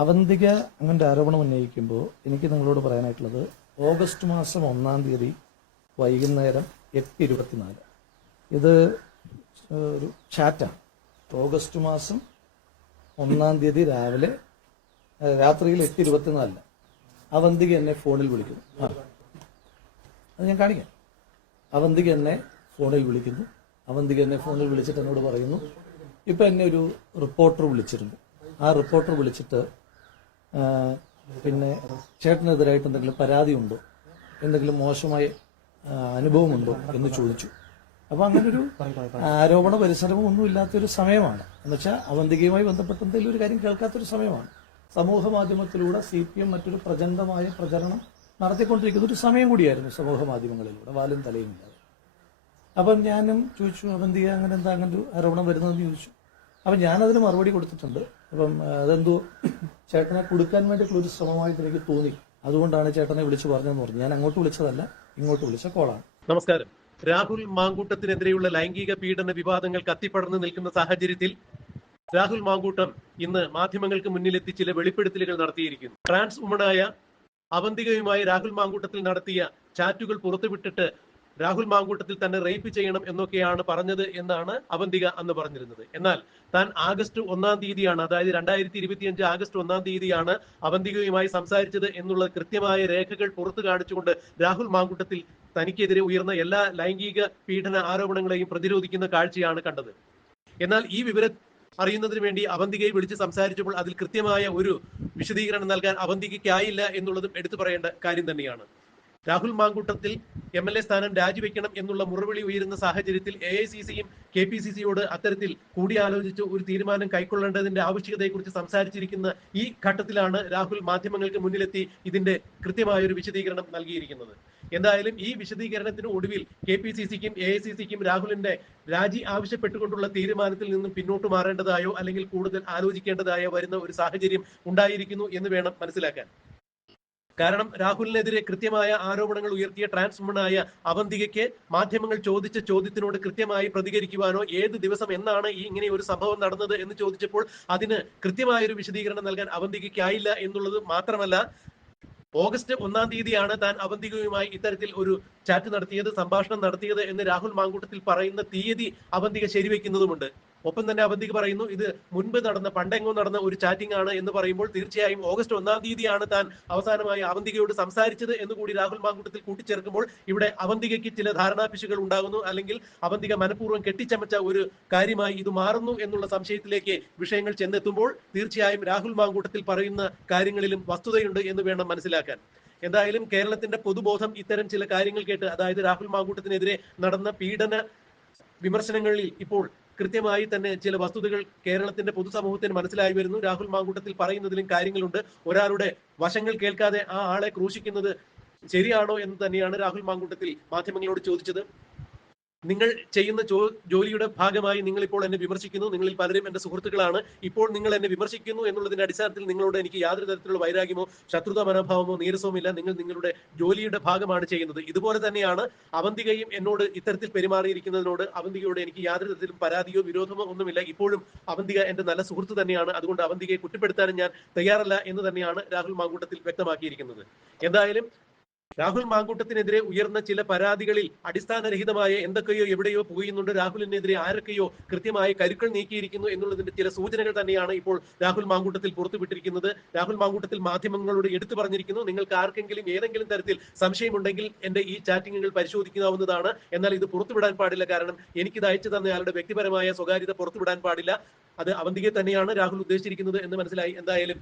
അവന്തിക അങ്ങനെ ആരോപണം ഉന്നയിക്കുമ്പോൾ എനിക്ക് നിങ്ങളോട് പറയാനായിട്ടുള്ളത് ഓഗസ്റ്റ് മാസം ഒന്നാം തീയതി വൈകുന്നേരം എട്ട് ഇരുപത്തിനാല് ഇത് ഒരു ചാറ്റാണ്. ഓഗസ്റ്റ് മാസം ഒന്നാം തീയതി രാവിലെ രാത്രിയിൽ എട്ട് ഇരുപത്തിനാലിന് അവന്തിക എന്നെ ഫോണിൽ വിളിക്കുന്നു. അത് ഞാൻ കാണിക്കാം. അവന്തിക എന്നെ ഫോണിൽ വിളിക്കുന്നു. അവന്തിക എന്നെ ഫോണിൽ വിളിച്ചിട്ട് എന്നോട് പറയുന്നു. ഇപ്പം എന്നെ ഒരു റിപ്പോർട്ടർ വിളിച്ചിരുന്നു. ആ റിപ്പോർട്ടർ വിളിച്ചിട്ട് പിന്നെ ചേട്ടനെതിരായിട്ട് എന്തെങ്കിലും പരാതിയുണ്ടോ? എന്തെങ്കിലും മോശമായ അനുഭവമുണ്ടോ എന്ന് ചോദിച്ചു. അപ്പൊ അങ്ങനൊരു ആരോപണ പരിസരവും ഒന്നും ഇല്ലാത്തൊരു സമയമാണ്. എന്നുവെച്ചാൽ അവന്തികയുമായി ബന്ധപ്പെട്ട എന്തെങ്കിലും ഒരു കാര്യം കേൾക്കാത്തൊരു സമയമാണ്. സമൂഹ മാധ്യമത്തിലൂടെ സി പി എം മറ്റൊരു പ്രചണ്ഡമായ പ്രചരണം നടത്തിക്കൊണ്ടിരിക്കുന്ന ഒരു സമയം കൂടിയായിരുന്നു സമൂഹ മാധ്യമങ്ങളിലൂടെ. വാലും തലയും ഇല്ലാതെ. അപ്പം ഞാനും ചോദിച്ചു അവന്തിക അങ്ങനെ എന്താ അങ്ങനെ ഒരു ആരോപണം വരുന്നതെന്ന് ചോദിച്ചു. അപ്പം ഞാനതിന് മറുപടി കൊടുത്തിട്ടുണ്ട്. അപ്പം അതെന്തോ ചേട്ടനെ കൊടുക്കാൻ വേണ്ടിയിട്ടുള്ള ഒരു ശ്രമമായിട്ട് എനിക്ക് തോന്നി. അതുകൊണ്ടാണ് ചേട്ടനെ വിളിച്ചു പറഞ്ഞതെന്ന് പറഞ്ഞു ഞാൻ അങ്ങോട്ട് വിളിച്ചതല്ല ഇങ്ങോട്ട് വിളിച്ച കോളാണ്. നമസ്കാരം. രാഹുൽ മാങ്കൂട്ടത്തിനെതിരെയുള്ള ലൈംഗിക പീഡന വിവാദങ്ങൾ കത്തിപ്പടർന്നു നിൽക്കുന്ന സാഹചര്യത്തിൽ രാഹുൽ മാങ്കൂട്ടം ഇന്ന് മാധ്യമങ്ങൾക്ക് മുന്നിലെത്തി ചില വെളിപ്പെടുത്തലുകൾ നടത്തിയിരിക്കുന്നു. ട്രാൻസ് വുമണായ അവന്തികയുമായി രാഹുൽ മാങ്കൂട്ടത്തിൽ നടത്തിയ ചാറ്റുകൾ പുറത്തുവിട്ടിട്ട് രാഹുൽ മാങ്കൂട്ടത്തിൽ തന്നെ റേപ്പ് ചെയ്യണം എന്നൊക്കെയാണ് പറഞ്ഞത് എന്നാണ് അവന്തിക അന്ന് പറഞ്ഞിരുന്നത്. എന്നാൽ താൻ ആഗസ്റ്റ് ഒന്നാം തീയതിയാണ് അതായത് രണ്ടായിരത്തി ഇരുപത്തിയഞ്ച് ആഗസ്റ്റ് ഒന്നാം തീയതിയാണ് അവന്തികയുമായി സംസാരിച്ചത് എന്നുള്ള കൃത്യമായ രേഖകൾ പുറത്തു കാണിച്ചുകൊണ്ട് രാഹുൽ മാങ്കൂട്ടത്തിൽ തനിക്കെതിരെ ഉയർന്ന എല്ലാ ലൈംഗിക പീഡന ആരോപണങ്ങളെയും പ്രതിരോധിക്കുന്ന കാഴ്ചയാണ് കണ്ടത്. എന്നാൽ ഈ വിവരം അറിയുന്നതിന് വേണ്ടി അവന്തികയെ വിളിച്ച് സംസാരിച്ചപ്പോൾ അതിൽ കൃത്യമായ ഒരു വിശദീകരണം നൽകാൻ അവന്തികയ്ക്കായില്ല എന്നുള്ളതും എടുത്തു പറയേണ്ട കാര്യം തന്നെയാണ്. Rahul Mamkootathil M L A സ്ഥാനം രാജിവെക്കണം എന്നുള്ള മുറവിളി ഉയരുന്ന സാഹചര്യത്തിൽ എ ഐ സി സിയും കെ പി സി സിയോട് അത്തരത്തിൽ കൂടിയാലോചിച്ച് ഒരു തീരുമാനം കൈക്കൊള്ളേണ്ടതിന്റെ ആവശ്യകതയെക്കുറിച്ച് സംസാരിച്ചിരിക്കുന്ന ഈ ഘട്ടത്തിലാണ് രാഹുൽ മാധ്യമങ്ങൾക്ക് മുന്നിലെത്തി ഇതിന്റെ കൃത്യമായ ഒരു വിശദീകരണം നൽകിയിരിക്കുന്നത്. എന്തായാലും ഈ വിശദീകരണത്തിന് ഒടുവിൽ കെ പി സി സിക്കും എ ഐ സി സിക്കും രാഹുലിന്റെ രാജി ആവശ്യപ്പെട്ടുകൊണ്ടുള്ള തീരുമാനത്തിൽ നിന്നും പിന്നോട്ട് മാറേണ്ടതായോ അല്ലെങ്കിൽ കൂടുതൽ ആലോചിക്കേണ്ടതായോ വരുന്ന ഒരു സാഹചര്യം ഉണ്ടായിരിക്കുന്നു എന്ന് വേണം മനസ്സിലാക്കാൻ. കാരണം രാഹുലിനെതിരെ കൃത്യമായ ആരോപണങ്ങൾ ഉയർത്തിയ ട്രാൻസ്മണായ അവന്തികയ്ക്ക് മാധ്യമങ്ങൾ ചോദിച്ച ചോദ്യത്തിനോട് കൃത്യമായി പ്രതികരിക്കുവാനോ ഏത് ദിവസം എന്നാണ് ഈ ഇങ്ങനെ ഒരു സംഭവം നടന്നത് എന്ന് ചോദിച്ചപ്പോൾ അതിന് കൃത്യമായ ഒരു വിശദീകരണം നൽകാൻ അവന്തികയ്ക്കായില്ല എന്നുള്ളത് മാത്രമല്ല ഓഗസ്റ്റ് ഒന്നാം തീയതിയാണ് താൻ അവന്തികയുമായി ഇത്തരത്തിൽ ഒരു ചാറ്റ് നടത്തിയത് സംഭാഷണം നടത്തിയത് എന്ന് രാഹുൽ മാങ്കൂട്ടത്തിൽ പറയുന്ന തീയതി അവന്തിക ശരിവെക്കുന്നതുമുണ്ട്. ഒപ്പം തന്നെ അവന്തിക്ക് പറയുന്നു ഇത് മുൻപ് നടന്ന പണ്ടെങ്ങോ നടന്ന ഒരു ചാറ്റിംഗ് ആണ് എന്ന് പറയുമ്പോൾ തീർച്ചയായും ഓഗസ്റ്റ് ഒന്നാം തീയതിയാണ് താൻ അവസാനമായി അവന്തികയോട് സംസാരിച്ചത് എന്ന് കൂടി രാഹുൽ മാങ്കൂട്ടത്തിൽ കൂട്ടിച്ചേർക്കുമ്പോൾ ഇവിടെ അവന്തികയ്ക്ക് ചില ധാരണാപിശുകൾ ഉണ്ടാകുന്നു. അല്ലെങ്കിൽ അവന്തിക മനഃപൂർവം കെട്ടിച്ചമച്ച ഒരു കാര്യമായി ഇത് മാറുന്നു എന്നുള്ള സംശയത്തിലേക്ക് വിഷയങ്ങൾ ചെന്നെത്തുമ്പോൾ തീർച്ചയായും രാഹുൽ മാങ്കൂട്ടത്തിൽ പറയുന്ന കാര്യങ്ങളിലും വസ്തുതയുണ്ട് എന്ന് വേണം മനസ്സിലാക്കാൻ. എന്തായാലും കേരളത്തിന്റെ പൊതുബോധം ഇത്തരം ചില കാര്യങ്ങൾ കേട്ട് അതായത് രാഹുൽ മാങ്കൂട്ടത്തിനെതിരെ നടന്ന പീഡന വിമർശനങ്ങളിൽ ഇപ്പോൾ കൃത്യമായി തന്നെ ചില വസ്തുതകൾ കേരളത്തിന്റെ പൊതുസമൂഹത്തിന് മനസ്സിലായി വരുന്നു. രാഹുൽ മാങ്കൂട്ടത്തിൽ പറയുന്നതിലും കാര്യങ്ങളുണ്ട്. ഒരാളുടെ വശങ്ങൾ കേൾക്കാതെ ആ ആളെ ക്രൂശിക്കുന്നത് ശരിയാണോ എന്ന് തന്നെയാണ് രാഹുൽ മാങ്കൂട്ടത്തിൽ മാധ്യമങ്ങളോട് ചോദിച്ചത്. നിങ്ങൾ ചെയ്യുന്ന ജോലിയുടെ ഭാഗമായി നിങ്ങൾ ഇപ്പോൾ എന്നെ വിമർശിക്കുന്നു. നിങ്ങളിൽ പലരും എന്റെ സുഹൃത്തുക്കളാണ്. ഇപ്പോൾ നിങ്ങൾ എന്നെ വിമർശിക്കുന്നു എന്നുള്ളതിന്റെ അടിസ്ഥാനത്തിൽ നിങ്ങളോട് എനിക്ക് യാതൊരു തരത്തിലുള്ള വൈരാഗ്യമോ ശത്രുതാ മനോഭാവമോ നീരസവും ഇല്ല നിങ്ങൾ നിങ്ങളുടെ ജോലിയുടെ ഭാഗമാണ് ചെയ്യുന്നത്. ഇതുപോലെ തന്നെയാണ് അവന്തികയും എന്നോട് ഇത്തരത്തിൽ പെരുമാറിയിരിക്കുന്നതിനോട് അവന്തികയോട് എനിക്ക് യാതൊരു തരത്തിലും പരാതിയോ വിരോധമോ ഒന്നുമില്ല. ഇപ്പോഴും അവന്തിക എന്റെ നല്ല സുഹൃത്ത് തന്നെയാണ്. അതുകൊണ്ട് അവന്തികയെ കുറ്റപ്പെടുത്താനും ഞാൻ തയ്യാറല്ല എന്ന് തന്നെയാണ് രാഹുൽ മാങ്കൂട്ടത്തിൽ വ്യക്തമാക്കിയിരിക്കുന്നത്. എന്തായാലും രാഹുൽ മാങ്കൂട്ടത്തിനെതിരെ ഉയർന്ന ചില പരാതികളിൽ അടിസ്ഥാനരഹിതമായ എന്തൊക്കെയോ എവിടെയോ പുകയുന്നുണ്ട്. രാഹുലിനെതിരെ ആരൊക്കെയോ കൃത്യമായ കരുക്കൾ നീക്കിയിരിക്കുന്നു എന്നുള്ളതിന്റെ ചില സൂചനകൾ തന്നെയാണ് ഇപ്പോൾ രാഹുൽ മാങ്കൂട്ടത്തിൽ പുറത്തുവിട്ടിരിക്കുന്നത്. രാഹുൽ മാങ്കൂട്ടത്തിൽ മാധ്യമങ്ങളോട് എടുത്തു പറഞ്ഞിരിക്കുന്നു. നിങ്ങൾക്ക് ആർക്കെങ്കിലും ഏതെങ്കിലും തരത്തിൽ സംശയമുണ്ടെങ്കിൽ എന്റെ ഈ ചാറ്റിങ്ങുകൾ പരിശോധിക്കാവുന്നതാണ്. എന്നാൽ ഇത് പുറത്തുവിടാൻ പാടില്ല. കാരണം എനിക്കിത് അയച്ചു തന്നയാളുടെ വ്യക്തിപരമായ സ്വകാര്യത പുറത്തുവിടാൻ പാടില്ല. അത് അവന്തിക തന്നെയാണ് രാഹുൽ ഉദ്ദേശിച്ചിരിക്കുന്നത് എന്ന് മനസ്സിലായി. എന്തായാലും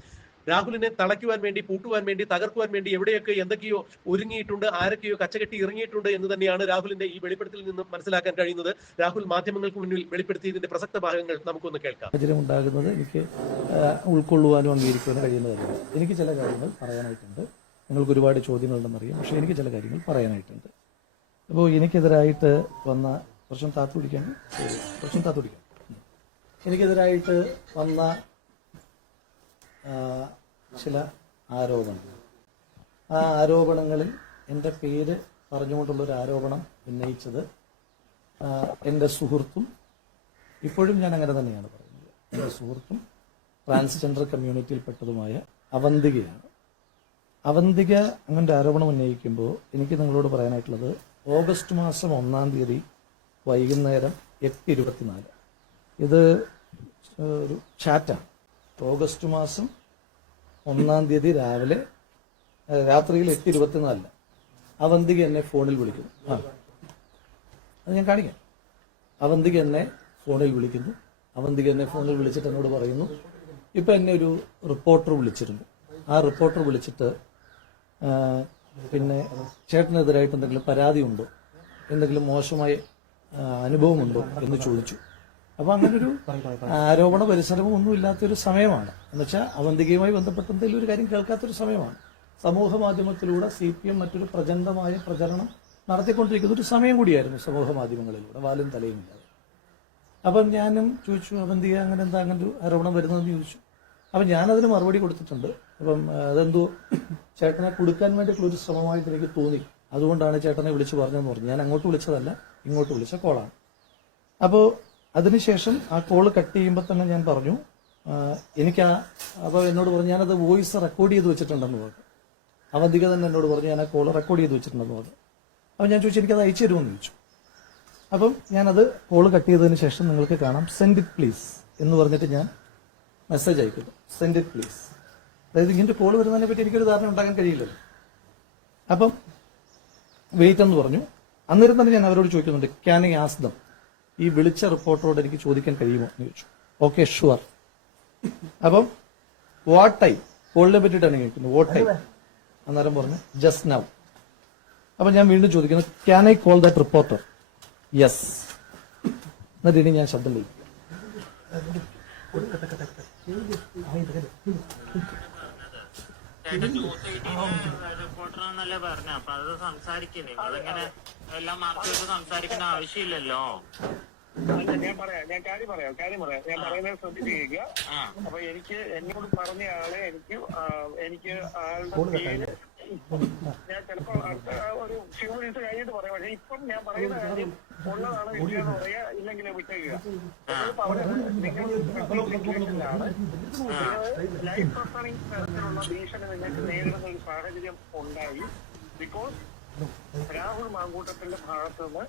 രാഹുലിനെ തളയ്ക്കുവാൻ വേണ്ടി പൂട്ടുവാൻ വേണ്ടി തകർക്കുവാൻ വേണ്ടി എവിടെയൊക്കെ എന്തൊക്കെയോ ഒരുങ്ങിയിട്ടുണ്ട് ആരൊക്കെയോ കച്ചകെട്ടി ഇറങ്ങിയിട്ടുണ്ട് എന്ന് തന്നെയാണ് രാഹുലിന്റെ ഈ വെളിപ്പെടുത്തലിൽ നിന്നും മനസ്സിലാക്കാൻ കഴിയുന്നത്. രാഹുൽ മാധ്യമങ്ങൾക്ക് മുന്നിൽ വെളിപ്പെടുത്തിയതിന്റെ പ്രസക്ത ഭാഗങ്ങൾ നമുക്കൊന്ന് കേൾക്കാം. സാഹചര്യം ഉണ്ടാകുന്നത് എനിക്ക് ഉൾക്കൊള്ളുവാനും അംഗീകരിക്കുവാനും കഴിയുന്നതല്ല. എനിക്ക് ചില കാര്യങ്ങൾ പറയാനായിട്ടുണ്ട്. നിങ്ങൾക്ക് ഒരുപാട് ചോദ്യങ്ങളുണ്ടെന്നറിയാം. പക്ഷേ എനിക്ക് ചില കാര്യങ്ങൾ പറയാനായിട്ടുണ്ട്. അപ്പോൾ എനിക്കെതിരായിട്ട് വന്ന പ്രശ്നം താത്തു പിടിക്കാൻ? പ്രശ്നം താത്തു പിടിക്കാം. എനിക്കെതിരായിട്ട് വന്ന ചില ആരോപണങ്ങൾ. ആ ആരോപണങ്ങളിൽ എന്റെ പേര് പറഞ്ഞുകൊണ്ടുള്ളൊരു ആരോപണം ഉന്നയിച്ചത് എന്റെ സുഹൃത്തും ഇപ്പോഴും ഞാൻ അങ്ങനെ തന്നെയാണ് പറയുന്നത്. എന്റെ സുഹൃത്തും ട്രാൻസ്ജെൻഡർ കമ്മ്യൂണിറ്റിയിൽപ്പെട്ടതുമായ അവന്തികയാണ്. അവന്തിക അങ്ങനെ ആരോപണം ഉന്നയിക്കുമ്പോൾ എനിക്ക് നിങ്ങളോട് പറയാനായിട്ടുള്ളത് ഓഗസ്റ്റ് മാസം ഒന്നാം തീയതി വൈകുന്നേരം എട്ട് ഇരുപത്തിനാല്. ഇത് ഒരു ചാറ്റാണ്. ഓഗസ്റ്റ് മാസം ഒന്നാം തീയതി രാവിലെ രാത്രിയിൽ എട്ട് ഇരുപത്തിനാലിന് അവന്തിക എന്നെ ഫോണിൽ വിളിക്കുന്നു. അത് ഞാൻ കാണിക്കാം. അവന്തിക എന്നെ ഫോണിൽ വിളിക്കുന്നു. അവന്തിക എന്നെ ഫോണിൽ വിളിച്ചിട്ട് എന്നോട് പറയുന്നു. ഇപ്പൊ എന്നെ ഒരു റിപ്പോർട്ടർ വിളിച്ചിരുന്നു. ആ റിപ്പോർട്ടർ വിളിച്ചിട്ട് പിന്നെ ചേട്ടനെതിരായിട്ട് എന്തെങ്കിലും പരാതിയുണ്ടോ? എന്തെങ്കിലും മോശമായ അനുഭവമുണ്ടോ? എന്ന് ചോദിച്ചു. അപ്പൊ അങ്ങനൊരു ആരോപണ പരിസരവും ഒന്നും ഇല്ലാത്തൊരു സമയമാണ്. എന്നുവെച്ചാൽ അവന്തികയുമായി ബന്ധപ്പെട്ട എന്തെങ്കിലും ഒരു കാര്യം കേൾക്കാത്തൊരു സമയമാണ്. സമൂഹ മാധ്യമത്തിലൂടെ സി പി എം മറ്റൊരു പ്രചണ്ഡമായ പ്രചരണം നടത്തിക്കൊണ്ടിരിക്കുന്ന ഒരു സമയം കൂടിയായിരുന്നു സമൂഹ മാധ്യമങ്ങളിലൂടെ. വാലും തലയും ഇല്ലാതെ. അപ്പം ഞാനും ചോദിച്ചു അവന്തിക അങ്ങനെ എന്താ അങ്ങനെ ഒരു ആരോപണം വരുന്നതെന്ന് ചോദിച്ചു. അപ്പം ഞാനതിന് മറുപടി കൊടുത്തിട്ടുണ്ട്. അപ്പം അതെന്തോ ചേട്ടനെ കൊടുക്കാൻ വേണ്ടിയിട്ടുള്ള ഒരു ശ്രമമായിട്ട് എനിക്ക് തോന്നി. അതുകൊണ്ടാണ് ചേട്ടനെ വിളിച്ചു പറഞ്ഞതെന്ന് പറഞ്ഞു. ഞാൻ അങ്ങോട്ട് വിളിച്ചതല്ല ഇങ്ങോട്ട് വിളിച്ച കോളാണ്. അപ്പോൾ അതിനുശേഷം ആ കോൾ കട്ട് ചെയ്യുമ്പോൾ തന്നെ ഞാൻ പറഞ്ഞു എനിക്ക് ആ അപ്പോൾ എന്നോട് പറഞ്ഞു ഞാനത് വോയിസ് റെക്കോർഡ് ചെയ്ത് വെച്ചിട്ടുണ്ടെന്ന് പറഞ്ഞു. അവധിക തന്നെ എന്നോട് പറഞ്ഞു ഞാൻ ആ കോൾ റെക്കോർഡ് ചെയ്ത് വെച്ചിട്ടുണ്ടെന്ന് പറഞ്ഞു. അപ്പോൾ ഞാൻ ചോദിച്ചു എനിക്കത് അയച്ചു തരുമെന്ന്? ചോദിച്ചു. അപ്പം ഞാനത് കോൾ കട്ട് ചെയ്തതിന് ശേഷം നിങ്ങൾക്ക് കാണാം സെൻഡ് ഇറ്റ് പ്ലീസ് എന്ന് പറഞ്ഞിട്ട് ഞാൻ മെസ്സേജ് അയക്കുന്നു. സെൻഡ് ഇറ്റ് പ്ലീസ് അതായത് ഇങ്ങനെ കോൾ വരുന്നതിനെ പറ്റി എനിക്കൊരു ധാരണ ഉണ്ടാക്കാൻ കഴിയില്ലല്ലോ. അപ്പം വെയിറ്റ് എന്ന് പറഞ്ഞു. അന്നേരം തന്നെ ഞാൻ അവരോട് ചോദിക്കുന്നുണ്ട് ക്യാൻ ഐ ആസ് ദം ഈ വിളിച്ച റിപ്പോർട്ടറോട് എനിക്ക് ചോദിക്കാൻ കഴിയുമോ എന്ന് ചോദിച്ചു. ഓക്കെ ഷുവർ അപ്പം വാട്ട് ടൈം കോളിനെ പറ്റിയിട്ടാണ് ചോദിക്കുന്നത് വാട്ട് ടൈം അന്നേരം പറഞ്ഞു ജസ്റ്റ് നൗ അപ്പൊ ഞാൻ വീണ്ടും ചോദിക്കുന്നു can I call that reporter yes എന്നിട്ട് ഇനി ഞാൻ ശബ്ദം വിളിക്കും. റിപ്പോർട്ടറാന്നല്ലേ പറഞ്ഞ എല്ലാം മാർക്കറ്റ് ചെയ്ത് സംസാരിക്കേണ്ട ആവശ്യമില്ലല്ലോ ഞാൻ പറയാം ഞാൻ കാര്യം പറയാം കാര്യം പറയാം. ഞാൻ പറയുന്നത് ശ്രദ്ധിച്ച് കേൾക്കുക. അപ്പൊ എനിക്ക് എന്നോട് പറഞ്ഞ ആളെ എനിക്ക് എനിക്ക് ആളുടെ പേര് ഞാൻ ചിലപ്പോ അടുത്ത ഒരു ഫ്യൂ മിനിറ്റ്സ് കഴിഞ്ഞിട്ട് പറയാം. പക്ഷെ ഇപ്പം ഞാൻ പറയുന്ന കാര്യം ഉള്ളതാണ് ഇല്ലെന്ന് പറയാ ഇല്ലെങ്കിൽ വിട്ടേക്കുക. നിങ്ങൾ സിറ്റുവേഷനിലാണ് ലൈഫ് ത്രട്ടണിങ് തരത്തിലുള്ള ഭീഷണി നിങ്ങൾക്ക് നേരിടുന്ന ഒരു സാഹചര്യം ഉണ്ടായി. ബിക്കോസ് രാഹുൽ മാങ്കൂട്ടത്തിന്റെ ഭാഗത്തുനിന്ന്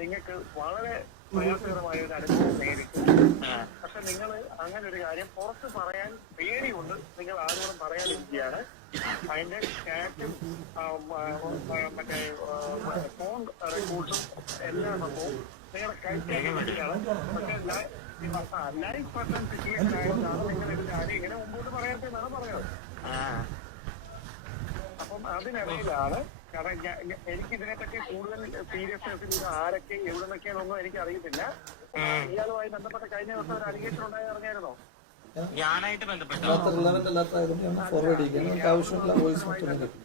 നിങ്ങൾക്ക് വളരെ പ്രയാസകരമായ ഒരു അനുഭവം നേരിട്ടു പക്ഷെ നിങ്ങൾ അങ്ങനെ ഒരു കാര്യം പുറത്ത് പറയാൻ പേടിയുണ്ട്. നിങ്ങൾ ആരോടും പറയാനിരിക്കുകയാണ് അതിന്റെ ചാറ്റും മറ്റേ ഫോൺ റെക്കോർഡ്സും എല്ലാ സംഭവവും നിങ്ങളുടെ കൈത്തേക്ക് വേണ്ടിയാണ് പക്ഷെ ലൈഫ് പെർസൺ സിറ്റുവേഷൻ ആയതുകൊണ്ടാണ് നിങ്ങൾ കാര്യം ഇങ്ങനെ മുമ്പോട്ട് പറയാത്തതെന്നാണ് പറയുന്നത് ആ. അപ്പം അതിനിടയിലാണ് കാരണം എനിക്ക് ഇതിനെപ്പറ്റി കൂടുതൽ സീരിയസ്നെസ് ഇത് ആരൊക്കെ എവിടെ നിന്നൊക്കെയാണെന്നൊന്നും എനിക്ക് അറിയത്തില്ല ഇയാളുമായി ബന്ധപ്പെട്ട കഴിഞ്ഞ ദിവസം ഒരു അലിഗേഷൻ ഉണ്ടായി അറിഞ്ഞായിരുന്നോ ഞാനായിട്ട് ബന്ധപ്പെട്ടു. ഞാൻ ഫോർവേഡ് ചെയ്യുക നമുക്ക് ആവശ്യമുള്ള വോയിസ് മറ്റൊന്നും കിട്ടും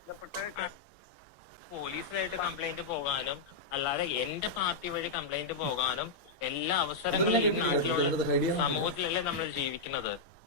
ബന്ധപ്പെട്ട് പോലീസിലായിട്ട് കംപ്ലൈന്റ് പോകാനും അല്ലാതെ എന്റെ പാർട്ടി വഴി കംപ്ലൈന്റ് പോകാനും എല്ലാ അവസരങ്ങളും ഈ നാട്ടിലുള്ള സമൂഹത്തിലല്ലേ നമ്മൾ ജീവിക്കുന്നത്?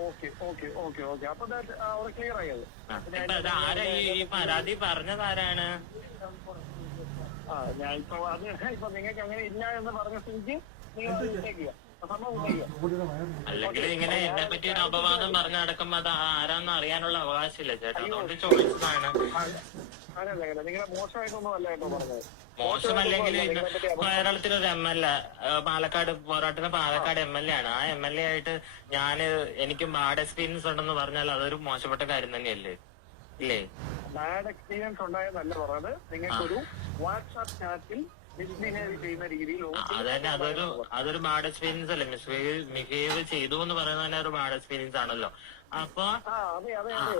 Okay okay okay okay. അപ്പൊ അവിടെ ക്ലിയർ ആയത് ആരാ ഈ പരാതി പറഞ്ഞത് ആരാണ്? ആ ഞാൻ ഇപ്പൊ അത് ഇപ്പൊ നിങ്ങൾക്ക് അങ്ങനെ ഇല്ല എന്ന് പറഞ്ഞ സ്ഥിതിക്ക് നിങ്ങൾ അല്ലെങ്കിൽ ഇങ്ങനെ എന്നെ പറ്റി ഒരു അപവാദം പറഞ്ഞടക്കം അത് ആരാന്ന് അറിയാനുള്ള അവകാശമില്ല. ചേട്ടാ അതുകൊണ്ട് ചോദിച്ചതാണ്. മോശമല്ലെങ്കിൽ ഇന്ന് കേരളത്തിലൊരു എം എൽ എ പാലക്കാട് പോരാട്ടിന് പാലക്കാട് എം എൽ എ ആണ്. ആ എം എൽ എ ആയിട്ട് ഞാൻ എനിക്ക് ബാഡ് എക്സ്പീരിയൻസ് ഉണ്ടെന്ന് പറഞ്ഞാൽ അതൊരു മോശപ്പെട്ട കാര്യം തന്നെയല്ലേ? ഇല്ലേ? ബാഡ് എക്സ്പീരിയൻസ് ഉണ്ടായെന്നല്ല പറഞ്ഞത്. നിങ്ങൾക്കൊരു വാട്സാപ്പ് ചാറ്റിൽ അതന്നെ അതൊരു അതൊരു ബാഡ് എക്സ്പീരിയൻസ് അല്ലേ? മിസ്ബിഹേവ് മിസ്ബിഹേവ് ചെയ്തു എന്ന് പറയുന്നത് തന്നെ ഒരു ബാഡ് എക്സ്പീരിയൻസ് ആണല്ലോ. അപ്പൊ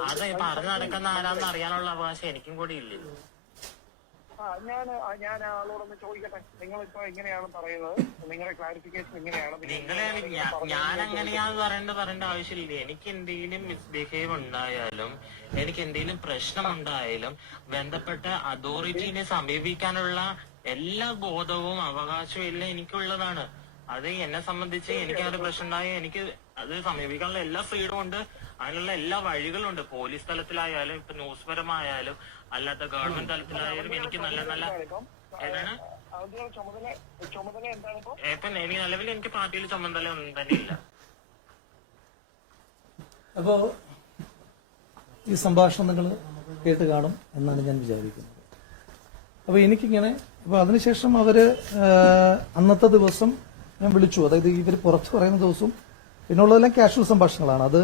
അതെ പറഞ്ഞു നടക്കുന്ന ആരാന്ന് അറിയാനുള്ള അവകാശം എനിക്കും കൂടി ഇല്ല ഞാൻ ഞാൻ ആളോടൊന്ന് ചോദിക്കട്ടെ? നിങ്ങളിപ്പോ എങ്ങനെയാണ് പറയുന്നത്? നിങ്ങളുടെ ക്ലാരിഫിക്കേഷൻ എങ്ങനെയാണ്? ഞാൻ പറയേണ്ട പറയേണ്ട ആവശ്യമില്ല. എനിക്ക് എന്തെങ്കിലും മിസ്ബിഹേവ് ഉണ്ടായാലും എനിക്ക് എന്തെങ്കിലും പ്രശ്നം ഉണ്ടായാലും ബന്ധപ്പെട്ട അതോറിറ്റീനെ സമീപിക്കാനുള്ള എല്ലാ ബോധവും അവകാശവും എല്ലാം എനിക്കുള്ളതാണ്. അത് എന്നെ സംബന്ധിച്ച് എനിക്ക് അത് ഒരു പ്രശ്നം ഉണ്ടായാൽ എനിക്ക് അത് സമീപിക്കാനുള്ള എല്ലാ ഫ്രീഡം ഉണ്ട്. അതിനുള്ള എല്ലാ വഴികളും ഉണ്ട് പോലീസ് തലത്തിലായാലും ഇപ്പൊ ന്യൂസ് പരമായാലും അല്ലാത്ത ഗവൺമെന്റ് തലത്തിലായാലും എനിക്ക് നല്ല നല്ല ഏതാണ് ഇപ്പൊ എനിക്ക് നിലവിൽ എനിക്ക് പാർട്ടിയിൽ ചുമതല ഒന്നും തന്നെ ഇല്ല. അപ്പോ ഈ സംഭാഷണം നിങ്ങൾ കേട്ട് കാണും എന്നാണ് ഞാൻ വിചാരിക്കുന്നത്. അപ്പോൾ എനിക്കിങ്ങനെ അപ്പോൾ അതിനുശേഷം അവർ അന്നത്തെ ദിവസം ഞാൻ വിളിച്ചു. അതായത് ഇവർ പുറത്ത് പറയുന്ന ദിവസവും പിന്നുള്ളതെല്ലാം കാഷ്വൽ സംഭാഷണങ്ങളാണ്. അത്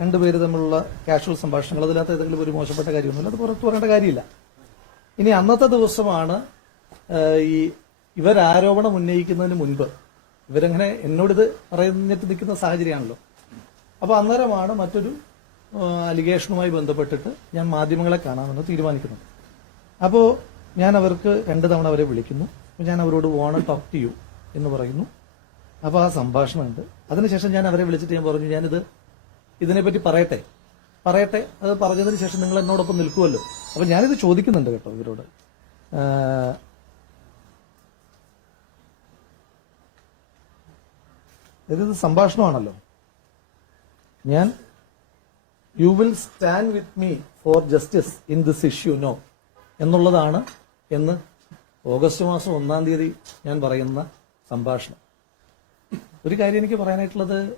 രണ്ടുപേര് തമ്മിലുള്ള കാഷ്വൽ സംഭാഷണങ്ങൾ. അതിനകത്ത് ഏതെങ്കിലും ഒരു മോശപ്പെട്ട കാര്യമൊന്നുമില്ല. അത് പുറത്ത് പറയേണ്ട കാര്യമില്ല. ഇനി അന്നത്തെ ദിവസമാണ് ഈ ഇവരാരോപണം ഉന്നയിക്കുന്നതിന് മുൻപ് ഇവരങ്ങനെ എന്നോടിത് പറഞ്ഞിട്ട് നിൽക്കുന്ന സാഹചര്യമാണല്ലോ. അപ്പോൾ അന്നേരമാണ് മറ്റൊരു അലിഗേഷനുമായി ബന്ധപ്പെട്ടിട്ട് ഞാൻ മാധ്യമങ്ങളെ കാണാമെന്ന് തീരുമാനിക്കുന്നത്. അപ്പോൾ ഞാൻ അവർക്ക് രണ്ട് തവണ അവരെ വിളിക്കുന്നു. ഞാൻ അവരോട് വോണ ടോക്ക് ടു യു എന്ന് പറയുന്നു. അപ്പോൾ ആ സംഭാഷണമുണ്ട്. അതിനുശേഷം ഞാൻ അവരെ വിളിച്ചിട്ട് ഞാൻ പറഞ്ഞു ഞാനിത് ഇതിനെപ്പറ്റി പറയട്ടെ. പറയട്ടെ. അത് പറഞ്ഞതിന് ശേഷം നിങ്ങൾ എന്നോടൊപ്പം നിൽക്കുമല്ലോ അപ്പം ഞാനിത് ചോദിക്കുന്നുണ്ട് കേട്ടോ ഇവരോട്. ഇത് സംഭാഷണമാണല്ലോ. ഞാൻ you will stand with me for justice in this issue no എന്നുള്ളതാണ് എന്ന് ഓഗസ്റ്റ് മാസം ഒന്നാം തീയതി ഞാൻ പറയുന്ന സംഭാഷണം. ഒരു കാര്യം എനിക്ക് പറയാനായിട്ടുള്ളത്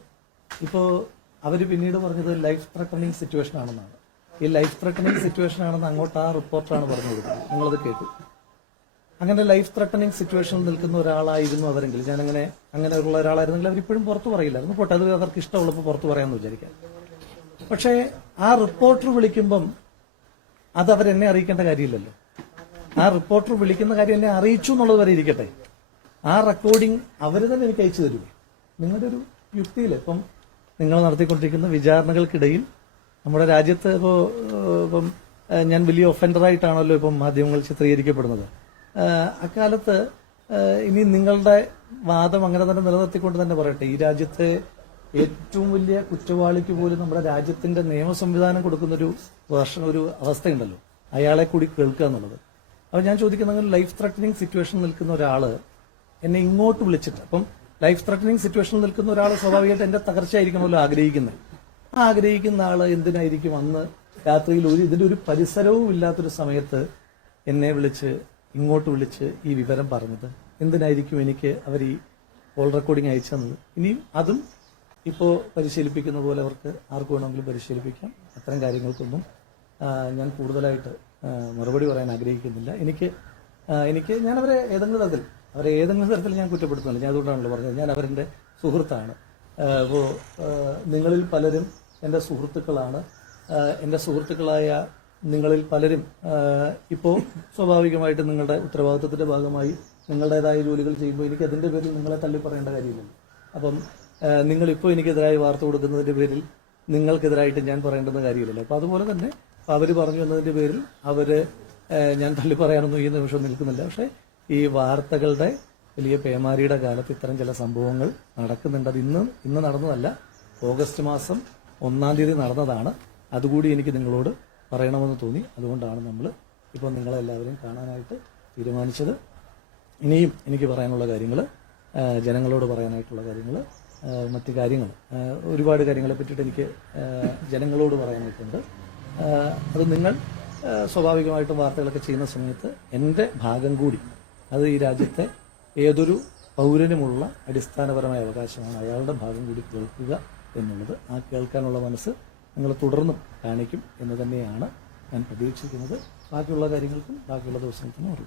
ഇപ്പോൾ അവർ പിന്നീട് പറഞ്ഞത് ലൈഫ് ത്രട്ടണിങ് സിറ്റുവേഷൻ ആണെന്നാണ്. ഈ ലൈഫ് ത്രട്ടണിങ് സിറ്റുവേഷൻ ആണെന്ന് അങ്ങോട്ട് ആ റിപ്പോർട്ടാണ് പറഞ്ഞു കൊടുക്കുന്നത്. നിങ്ങളത് കേട്ടു. അങ്ങനെ ലൈഫ് ത്രട്ടണിങ് സിറ്റുവേഷനിൽ നിൽക്കുന്ന ഒരാളായിരുന്നു അവരെങ്കിൽ ഞാൻ അങ്ങനെ അങ്ങനെ അങ്ങനെയുള്ള ഒരാളായിരുന്നെങ്കിൽ അവരിപ്പോഴും പുറത്തു പറയില്ലായിരുന്നു. പോട്ടെ അത് അവർക്ക് ഇഷ്ടമുള്ളപ്പോൾ പുറത്തു പറയാമെന്ന് വിചാരിക്കാം. പക്ഷേ ആ റിപ്പോർട്ടർ വിളിക്കുമ്പം അത് അവരെന്നെ അറിയിക്കേണ്ട കാര്യമില്ലല്ലോ. ആ റിപ്പോർട്ടർ വിളിക്കുന്ന കാര്യം എന്നെ അറിയിച്ചു എന്നുള്ളത് വരെ ഇരിക്കട്ടെ. ആ റെക്കോർഡിംഗ് അവർ തന്നെ എനിക്ക് അയച്ചു തരും. നിങ്ങളുടെ ഒരു യുക്തിയിൽ ഇപ്പം നിങ്ങൾ നടത്തിക്കൊണ്ടിരിക്കുന്ന വിചാരണകൾക്കിടയിൽ നമ്മുടെ രാജ്യത്ത് ഇപ്പോൾ ഇപ്പം ഞാൻ വലിയ ഒഫൻഡറായിട്ടാണല്ലോ ഇപ്പം മാധ്യമങ്ങൾ ചിത്രീകരിക്കപ്പെടുന്നത്. അക്കാലത്ത് ഇനി നിങ്ങളുടെ വാദം അങ്ങനെ തന്നെ നിലനിർത്തിക്കൊണ്ട് തന്നെ പറയട്ടെ. ഈ രാജ്യത്തെ ഏറ്റവും വലിയ കുറ്റവാളിക്ക് പോലും നമ്മുടെ രാജ്യത്തിന്റെ നിയമ സംവിധാനം കൊടുക്കുന്ന ഒരു വർഷം ഒരു അവസ്ഥയുണ്ടല്ലോ. അയാളെ കൂടി കേൾക്കുക എന്നുള്ളത്. അപ്പൊ ഞാൻ ചോദിക്കുന്നത് ലൈഫ് ത്രട്ടനിങ് സിറ്റുവേഷൻ നിൽക്കുന്ന ഒരാൾ എന്നെ ഇങ്ങോട്ട് വിളിച്ചിട്ട് അപ്പം ലൈഫ് ത്രട്ടനിങ് സിറ്റുവേഷനിൽ നിൽക്കുന്ന ഒരാൾ സ്വാഭാവികമായിട്ട് എന്റെ തകർച്ചയായിരിക്കണമല്ലോ ആഗ്രഹിക്കുന്നത്. ആ ആഗ്രഹിക്കുന്ന ആൾ എന്തിനായിരിക്കും അന്ന് രാത്രിയിൽ ഒരു ഇതിന്റെ ഒരു പരിസരവും ഇല്ലാത്തൊരു സമയത്ത് എന്നെ വിളിച്ച് ഇങ്ങോട്ട് വിളിച്ച് ഈ വിവരം പറഞ്ഞത്? എന്തിനായിരിക്കും എനിക്ക് അവർ ഈ കോൾ റെക്കോർഡിംഗ് അയച്ചു തന്നത്? ഇനിയും അതും ഇപ്പോൾ പരിശീലിപ്പിക്കുന്ന പോലെ അവർക്ക് ആർക്ക് വേണമെങ്കിലും പരിശീലിപ്പിക്കാം. അത്തരം കാര്യങ്ങൾക്കൊന്നും ഞാൻ കൂടുതലായിട്ട് മറുപടി പറയാൻ ആഗ്രഹിക്കുന്നില്ല. എനിക്ക് എനിക്ക് ഞാൻ അവരെ ഏതെങ്കിലും തരത്തിൽ അവരെ ഏതെങ്കിലും തരത്തിൽ ഞാൻ കുറ്റപ്പെടുത്തുന്നില്ല. ഞാൻ അതുകൊണ്ടാണല്ലോ പറഞ്ഞത്. ഞാൻ അവരെന്റെ സുഹൃത്താണ്. അപ്പോൾ നിങ്ങളിൽ പലരും എന്റെ സുഹൃത്തുക്കളാണ്. എന്റെ സുഹൃത്തുക്കളായ നിങ്ങളിൽ പലരും ഇപ്പോൾ സ്വാഭാവികമായിട്ട് നിങ്ങളുടെ ഉത്തരവാദിത്വത്തിന്റെ ഭാഗമായി നിങ്ങളുടേതായ ജോലികൾ ചെയ്യുമ്പോൾ എനിക്ക് അതിന്റെ പേരിൽ നിങ്ങളെ തള്ളി പറയേണ്ട കാര്യമില്ല അപ്പം നിങ്ങളിപ്പോൾ എനിക്കെതിരായി വാർത്ത കൊടുക്കുന്നതിന്റെ പേരിൽ നിങ്ങൾക്കെതിരായിട്ട് ഞാൻ പറയേണ്ടുന്ന കാര്യമില്ലല്ലോ. അപ്പോൾ അതുപോലെ തന്നെ അവർ പറഞ്ഞു എന്നതിന്റെ പേരിൽ അവർ ഞാൻ തള്ളി പറയാനൊന്നും ഈ നിമിഷം നിൽക്കുന്നില്ല. പക്ഷേ ഈ വാർത്തകളുടെ വലിയ പേമാരിയുടെ കാലത്ത് ഇത്തരം ചില സംഭവങ്ങൾ നടക്കുന്നുണ്ട്. അത് ഇന്ന് ഇന്ന് നടന്നതല്ല. ഓഗസ്റ്റ് മാസം ഒന്നാം തീയതി നടന്നതാണ്. അതുകൂടി എനിക്ക് നിങ്ങളോട് പറയണമെന്ന് തോന്നി. അതുകൊണ്ടാണ് നമ്മൾ ഇപ്പോൾ നിങ്ങളെല്ലാവരെയും കാണാനായിട്ട് തീരുമാനിച്ചത്. ഇനിയും എനിക്ക് പറയാനുള്ള കാര്യങ്ങൾ ജനങ്ങളോട് പറയാനായിട്ടുള്ള കാര്യങ്ങൾ മറ്റ് കാര്യങ്ങൾ ഒരുപാട് കാര്യങ്ങളെ പറ്റിയിട്ട് എനിക്ക് ജനങ്ങളോട് പറയാനായിട്ടുണ്ട്. അത് നിങ്ങൾ സ്വാഭാവികമായിട്ടും വാർത്തകളൊക്കെ ചെയ്യുന്ന സമയത്ത് എന്റെ ഭാഗം കൂടി അത് ഈ രാജ്യത്തെ ഏതൊരു പൗരനുമുള്ള അടിസ്ഥാനപരമായ അവകാശമാണ് അയാളുടെ ഭാഗം കൂടി കേൾക്കുക എന്നുള്ളത്. ആ കേൾക്കാനുള്ള മനസ്സ് നിങ്ങൾ തുടർന്നും കാണിക്കും എന്ന് തന്നെയാണ് ഞാൻ പ്രതീക്ഷിക്കുന്നത്. ബാക്കിയുള്ള കാര്യങ്ങൾക്കും ബാക്കിയുള്ള ദിവസങ്ങൾക്കും ഉള്ളൂ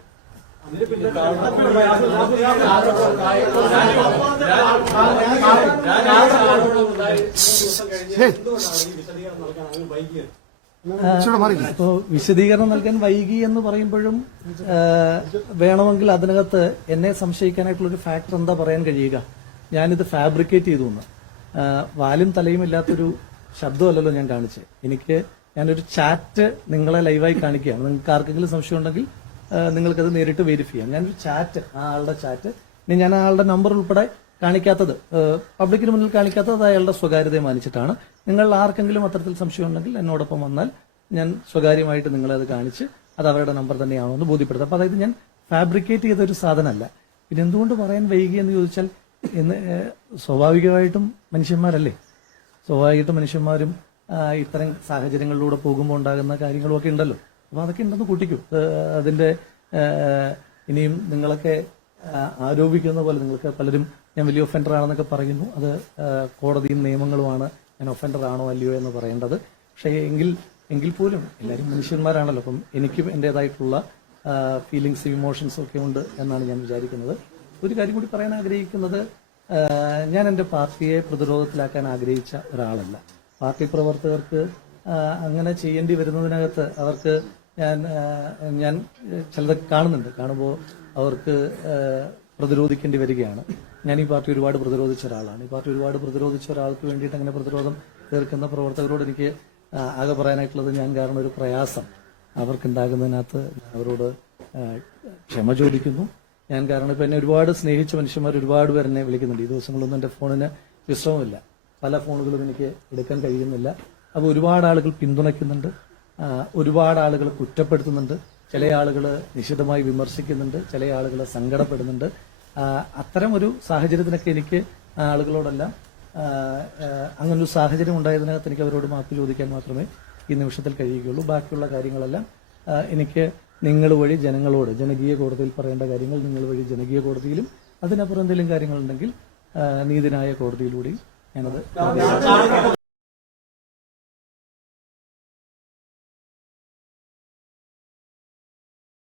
ഇപ്പോൾ വിശദീകരണം നൽകാൻ വൈകി എന്ന് പറയുമ്പോഴും വേണമെങ്കിൽ അതിനകത്ത് എന്നെ സംശയിക്കാനായിട്ടുള്ള ഒരു ഫാക്ടർ എന്താ പറയാൻ കഴിയുക? ഞാനിത് ഫാബ്രിക്കേറ്റ് ചെയ്തു എന്ന്. വാലും തലയും ഇല്ലാത്തൊരു ശബ്ദമല്ലല്ലോ ഞാൻ കാണിച്ചത് എനിക്ക് ഞാനൊരു ചാറ്റ് നിങ്ങളെ ലൈവായി കാണിക്കുകയാണ്. നിങ്ങൾക്ക് ആർക്കെങ്കിലും സംശയം ഉണ്ടെങ്കിൽ നിങ്ങൾക്കത് നേരിട്ട് വെരിഫൈ ചെയ്യാം. ഞാനൊരു ചാറ്റ് ആ ആളുടെ ചാറ്റ് ഇനി ഞാൻ ആളുടെ നമ്പർ ഉൾപ്പെടെ കാണിക്കാത്തത് പബ്ലിക്കിന് മുന്നിൽ കാണിക്കാത്തത് അയാളുടെ സ്വകാര്യതയെ മാനിച്ചിട്ടാണ്. നിങ്ങൾ ആർക്കെങ്കിലും അത്തരത്തിൽ സംശയം ഉണ്ടെങ്കിൽ എന്നോടൊപ്പം വന്നാൽ ഞാൻ സ്വകാര്യമായിട്ട് നിങ്ങളെ അത് കാണിച്ച് അത് അവരുടെ നമ്പർ തന്നെയാണോ എന്ന് ബോധ്യപ്പെടുത്താം. അപ്പൊ അതായത് ഞാൻ ഫാബ്രിക്കേറ്റ് ചെയ്ത ഒരു സാധനമല്ല. പിന്നെ എന്തുകൊണ്ട് പറയാൻ വൈകി എന്ന് ചോദിച്ചാൽ എന്ന് സ്വാഭാവികമായിട്ടും മനുഷ്യന്മാരല്ലേ? സ്വാഭാവികമായിട്ടും മനുഷ്യന്മാരും ഇത്തരം സാഹചര്യങ്ങളിലൂടെ പോകുമ്പോൾ ഉണ്ടാകുന്ന കാര്യങ്ങളുമൊക്കെ ഉണ്ടല്ലോ. അപ്പൊ അതൊക്കെ ഉണ്ടെന്ന് കൂട്ടിക്കും. അതിന്റെ ഇനിയും നിങ്ങളൊക്കെ ആരോപിക്കുന്ന പോലെ നിങ്ങൾക്ക് പലരും ഞാൻ വലിയ ഒഫൻഡർ ആണെന്നൊക്കെ പറയുന്നു. അത് കോടതിയും നിയമങ്ങളുമാണ് ഞാൻ ഒഫൻഡർ ആണോ അല്ലയോ എന്ന് പറയേണ്ടത്. പക്ഷേ എങ്കിൽ എങ്കിൽ പോലും എല്ലാവരും മനുഷ്യന്മാരാണല്ലോ. അപ്പം എനിക്കും എന്റെതായിട്ടുള്ള ഫീലിങ്സ് ഇമോഷൻസ് ഒക്കെ ഉണ്ട് എന്നാണ് ഞാൻ വിചാരിക്കുന്നത്. ഒരു കാര്യം കൂടി പറയാൻ ആഗ്രഹിക്കുന്നത് ഞാൻ എന്റെ പാർട്ടിയെ പ്രതിരോധത്തിലാക്കാൻ ആഗ്രഹിച്ച ഒരാളല്ല. പാർട്ടി പ്രവർത്തകർക്ക് അങ്ങനെ ചെയ്യേണ്ടി വരുന്നതിനകത്ത് അവർക്ക് ഞാൻ ഞാൻ ചിലതൊക്കെ കാണുന്നുണ്ട്. കാണുമ്പോൾ അവർക്ക് പ്രതിരോധിക്കേണ്ടി വരികയാണ്. ഞാൻ ഈ പാർട്ടി ഒരുപാട് പ്രതിരോധിച്ച ഒരാളാണ്. ഈ പാർട്ടി ഒരുപാട് പ്രതിരോധിച്ച ഒരാൾക്ക് വേണ്ടിയിട്ട് അങ്ങനെ പ്രതിരോധം തീർക്കുന്ന പ്രവർത്തകരോട് എനിക്ക് ആകെ പറയാനായിട്ടുള്ളത് ഞാൻ കാരണം ഒരു പ്രയാസം അവർക്കുണ്ടാകുന്നതിനകത്ത് അവരോട് ക്ഷമ ചോദിക്കുന്നു. ഞാൻ കാരണം ഇപ്പം എന്നെ ഒരുപാട് സ്നേഹിച്ച മനുഷ്യന്മാർ ഒരുപാട് പേർ എന്നെ വിളിക്കുന്നുണ്ട്. ഈ ദിവസങ്ങളൊന്നും എന്റെ ഫോണിന് വിശ്രമമില്ല. പല ഫോണുകളും എനിക്ക് എടുക്കാൻ കഴിയുന്നില്ല. അപ്പോൾ ഒരുപാട് ആളുകൾ പിന്തുണയ്ക്കുന്നുണ്ട്. ഒരുപാട് ആളുകൾ കുറ്റപ്പെടുത്തുന്നുണ്ട്. ചില ആളുകൾ നിശിതമായി വിമർശിക്കുന്നുണ്ട്. ചില ആളുകൾ സങ്കടപ്പെടുന്നുണ്ട്. അത്തരം ഒരു സാഹചര്യത്തിനൊക്കെ എനിക്ക് ആളുകളോടെല്ലാം അങ്ങനൊരു സാഹചര്യം ഉണ്ടായതിനകത്ത് എനിക്ക് അവരോട് മാപ്പ് ചോദിക്കാൻ മാത്രമേ ഈ നിമിഷത്തിൽ കഴിയുകയുള്ളൂ. ബാക്കിയുള്ള കാര്യങ്ങളെല്ലാം എനിക്ക് നിങ്ങൾ വഴി ജനങ്ങളോട് ജനകീയ കോടതിയിൽ പറയേണ്ട കാര്യങ്ങൾ നിങ്ങൾ വഴി ജനകീയ കോടതിയിലും അതിനപ്പുറം എന്തെങ്കിലും കാര്യങ്ങളുണ്ടെങ്കിൽ നീതിനായ കോടതിയിലൂടെയും ഞാനത്